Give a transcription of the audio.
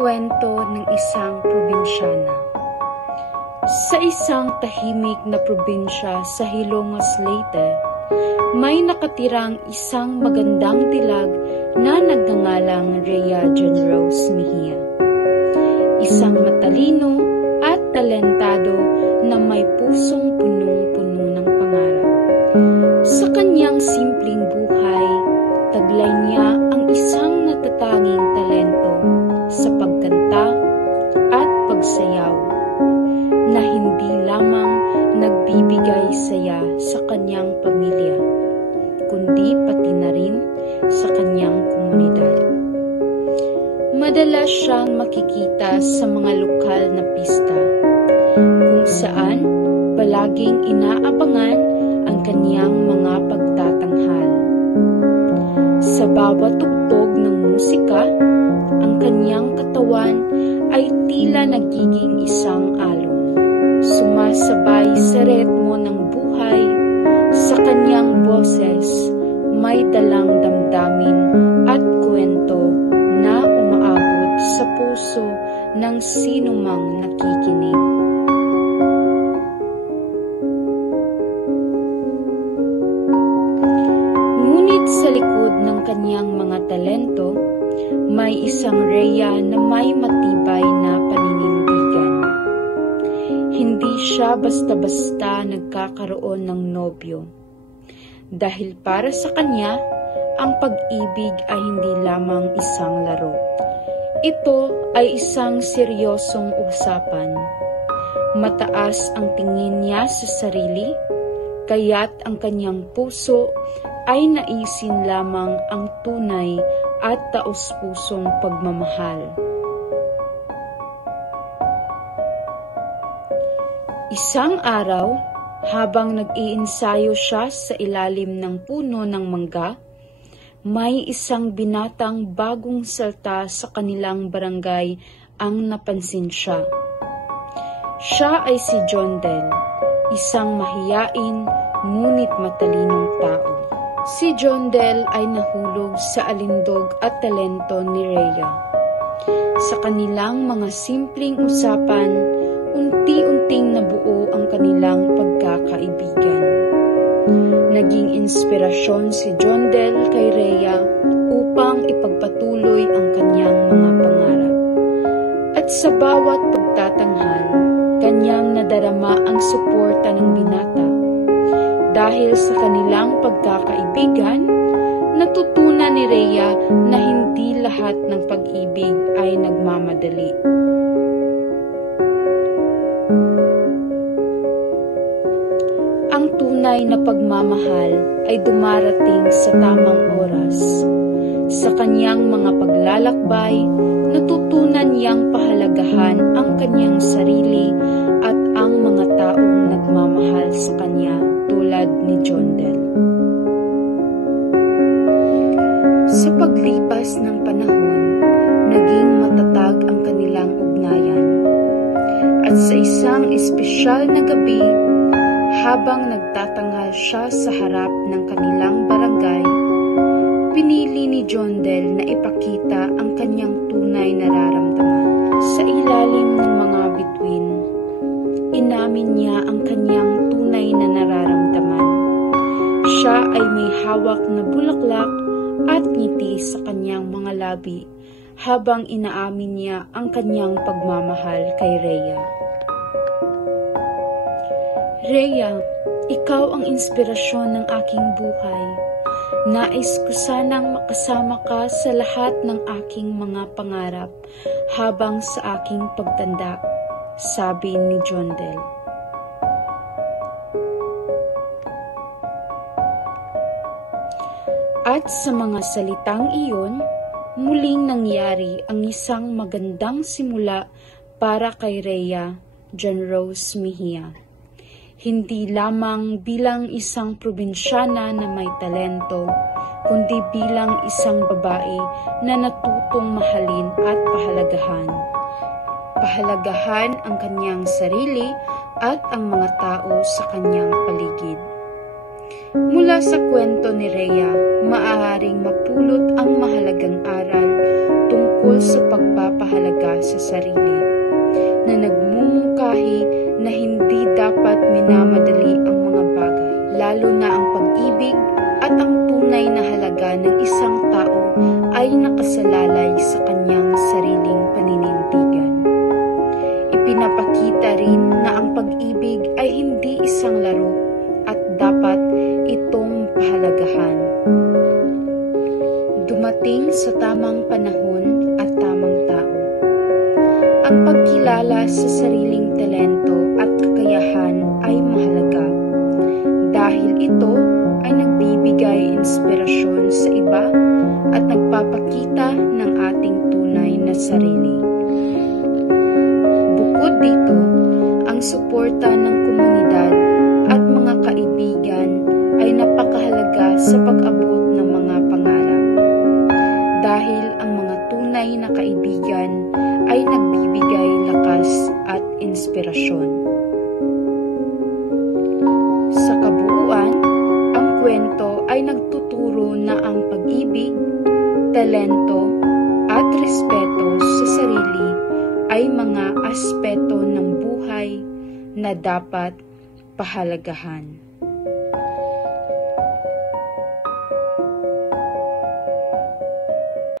Kwento ng isang probinsyana. Sa isang tahimik na probinsya sa Hilongos, Leyte, may nakatirang isang magandang dilag na nagngangalang Rhea John Rose Mejia. Isang matalino at talentado na may pusong punong-puno ng pangarap. Sa kanyang simpleng buhay, taglay niya ang isang natatanging talento sa pagkanta at pagsayaw na hindi lamang nagbibigay saya sa kanyang pamilya, kundi pati na rin sa kanyang komunidad. Madalas siyang makikita sa mga lokal na pista, kung saan palaging inaabangan ang kanyang mga pagtatanghal. Sa bawat tugtog ng musika, ang kanyang katawan ay tila nagiging isang alon, sumasabay sa ritmo ng buhay. Sa kanyang boses, may dalang damdamin at kwento na umaabot sa puso ng sinumang nakikinig. Ngunit sa likod ng kanyang mga talento, may isang Rhea na may matibay na paninindigan. Hindi siya basta-basta nagkakaroon ng nobyo. Dahil para sa kanya, ang pag-ibig ay hindi lamang isang laro. Ito ay isang seryosong usapan. Mataas ang tingin niya sa sarili, kaya't ang kanyang puso ay naisin lamang ang tunay at taos-pusong pagmamahal. Isang araw, habang nag-iinsayo siya sa ilalim ng puno ng mangga, may isang binatang bagong salta sa kanilang barangay ang napansin siya. Siya ay si Jondel, isang mahiyain ngunit matalinong tao. Si Jondel ay nahulog sa alindog at talento ni Rhea. Sa kanilang mga simpleng usapan, unti-unting nabuo ang kanilang pagkakaibigan. Naging inspirasyon si Jondel kay Rhea upang ipagpatuloy ang kanyang mga pangarap. At sa bawat pagtatanghal, kanyang nadarama ang suporta ng binata. Dahil sa kanilang pagkakaibigan, natutunan ni Rhea na hindi lahat ng pag-ibig ay nagmamadali. Ang tunay na pagmamahal ay dumarating sa tamang oras. Sa kanyang mga paglalakbay, natutunan niyang pahalagahan ang kanyang sarili at ang mga taong nagmamahal sa kanya tulad ni Jondel. Sa paglipas ng panahon, naging matatag ang kanilang ugnayan. At sa isang espesyal na gabi, habang nagtatanghal siya sa harap ng kanilang barangay, pinili ni Jondel na ipakita ang kanyang tunay na nararamdaman. Sa ilalim ng mga bituin, inamin niya ang kanyang tunay na nararamdaman. Siya ay may hawak na bulaklak at ngiti sa kanyang mga labi habang inaamin niya ang kanyang pagmamahal kay Rhea. Rhea, ikaw ang inspirasyon ng aking buhay. Nais ko sanang makasama ka sa lahat ng aking mga pangarap habang sa aking pagtanda, sabi ni Jondel. At sa mga salitang iyon, muling nangyari ang isang magandang simula para kay Rhea John Rose Mejia. Hindi lamang bilang isang probinsyana na may talento, kundi bilang isang babae na natutong mahalin at pahalagahan. Pahalagahan ang kanyang sarili at ang mga tao sa kanyang paligid. Mula sa kwento ni Rhea, maaaring mapulot ang mahalagang aral tungkol tungkol sa pagpapahalaga sa sarili, na nagmumungkahi na hindi dapat minamadali ang mga bagay, lalo na ang pag-ibig at ang tunay na halaga ng isang tao ay nakasalalay sa kanyang sariling paninindigan. Ipinapakita rin na ang pag-ibig ay hindi isang laro at dapat itong pahalagahan. Dumating sa tamang panahon at tamang tao. Ang pagkilala sa sariling talento at kakayahan ay mahalaga dahil ito ay nagbibigay inspirasyon sa iba at nagpapakita ng ating tunay na sarili. Bukod dito, ang suporta ng komunidad at mga kaibigan ay napakahalaga sa pag-abot ng mga pangarap. Dahil ang mga tunay na kaibigan ay nagbibigay lakas at inspirasyon. Sa kabuuan, ang kwento ay nagtuturo na ang pag-ibig, talento, at respeto sa sarili ay mga aspeto ng buhay na dapat pahalagahan.